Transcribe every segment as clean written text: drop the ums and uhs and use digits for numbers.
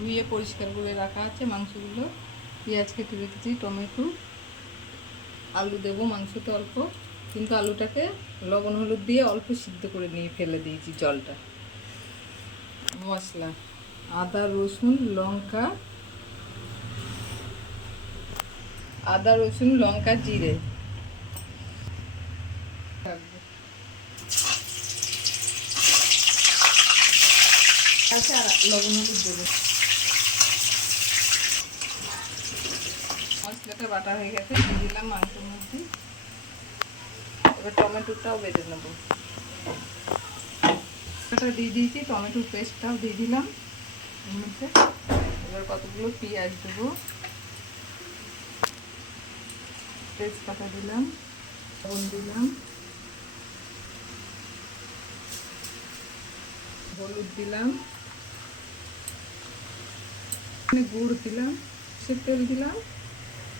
ধুয়ে পরিষ্কার করে রাখা আছে মাংসগুলো। পেঁয়াজ কেটে রেখেছি, টমেটো, আলু দেবো মাংসতে অল্প, কিন্তু আলুটাকে লবণ হলুদ দিয়ে অল্প সিদ্ধ করে নিয়ে ফেলে দিয়েছি জলটা। মশলা: আদা রসুন লঙ্কা, জিরে। আচ্ছা, আর লবণ হলুদ দেবো। মশলাটা বাটা হয়ে গেছে, দিয়ে দিলাম মাংসের মধ্যে। এবার টমেটোটাও বেটে নেব। দিয়ে দিয়েছি, টমেটোর পেস্টটাও দিয়ে দিলাম এর মধ্যে। এবার কতগুলো পেঁয়াজ দেবো, তেজপাতা দিলাম, লবণ দিলাম, হলুদ দিলাম, গুড় দিলাম, সে তেল দিলাম।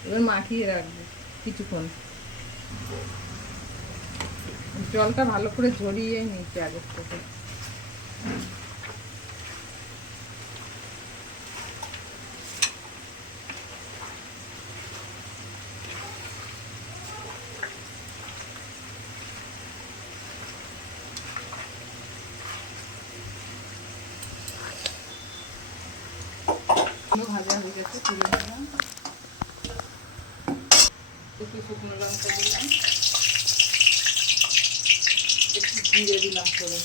এবার মাখিয়ে রাখবো কিছুক্ষণ। জলটা ভালো করে ঝরিয়ে নিচ্ছি আগের থেকে। ভাজা হয়ে গেছে, তুলে নিলাম। একটু শুকনো লঙ্কা দিলাম, একটু জিরে দিলাম করে।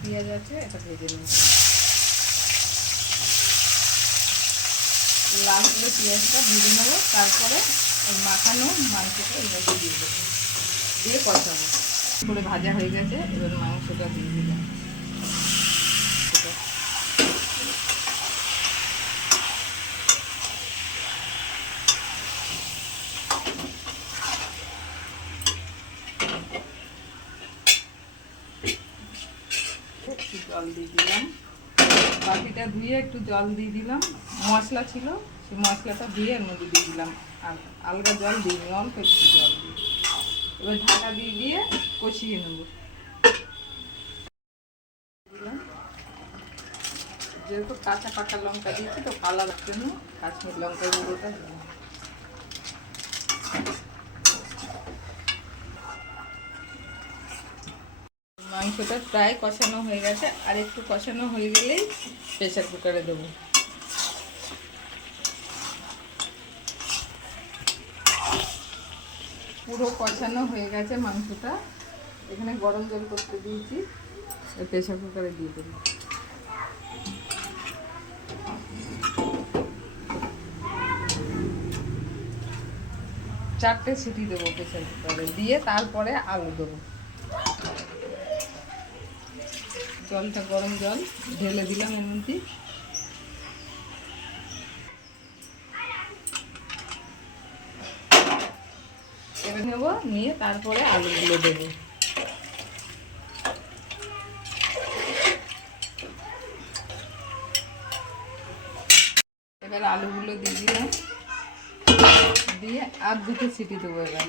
পেঁয়াজ আছে, এটা ভেজে নেব। লাল করে পেঁয়াজটা ভেজে নেবো, তারপরে মাখানো মাংসটা এর মধ্যে দিয়ে দেবো, দিয়ে কষাবো। করে ভাজা হয়ে গেছে, এবার মাংসটা দিয়ে দিলাম। একটু জল দিয়ে দিলাম, বাটিটা ধুয়ে একটু জল দিয়ে দিলাম। মশলা ছিল, সেই মশলাটা ধুয়ে এর মধ্যে দিয়ে দিলাম। আর আলগা জল দিইনি, অল্প একটু জল দিয়ে এবার ঢাকা দিয়ে দিয়ে কষিয়ে নেব। যেহেতু কাঁচা পাকা লঙ্কা দিয়েছি, তো কালার জন্য কাশ্মীর লঙ্কার গুঁড়োটা দিলাম। মাংসটা প্রায় কষানো হয়ে গেছে, আর একটু কষানো হয়ে গেলেই প্রেসার কুকারে দেবো। পুরো কষানো হয়ে গেছে মাংসটা। এখানে গরম জল করতে দিয়েছি, প্রেসার কুকারে দিয়ে দেবো। 4টে সিটি দেবো প্রেসার কুকারে, দিয়ে তারপরে আলু দেবো। জলটা গরম জল ঢেলে দিলাম এর মধ্যে। এবার নেবো, নিয়ে তারপরে আলুগুলো দেবো। এবার আলুগুলো দিয়ে দিলাম, দিয়ে আর 2টে সিটি দেবো। এবার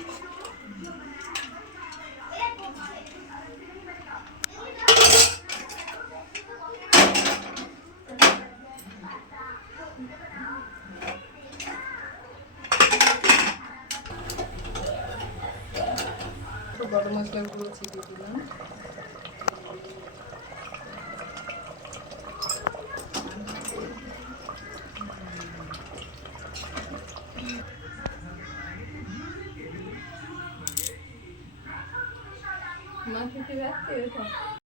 গরম মশলার গুঁড়ো ছিটিয়ে দিলাম। মা থেকে রাখতে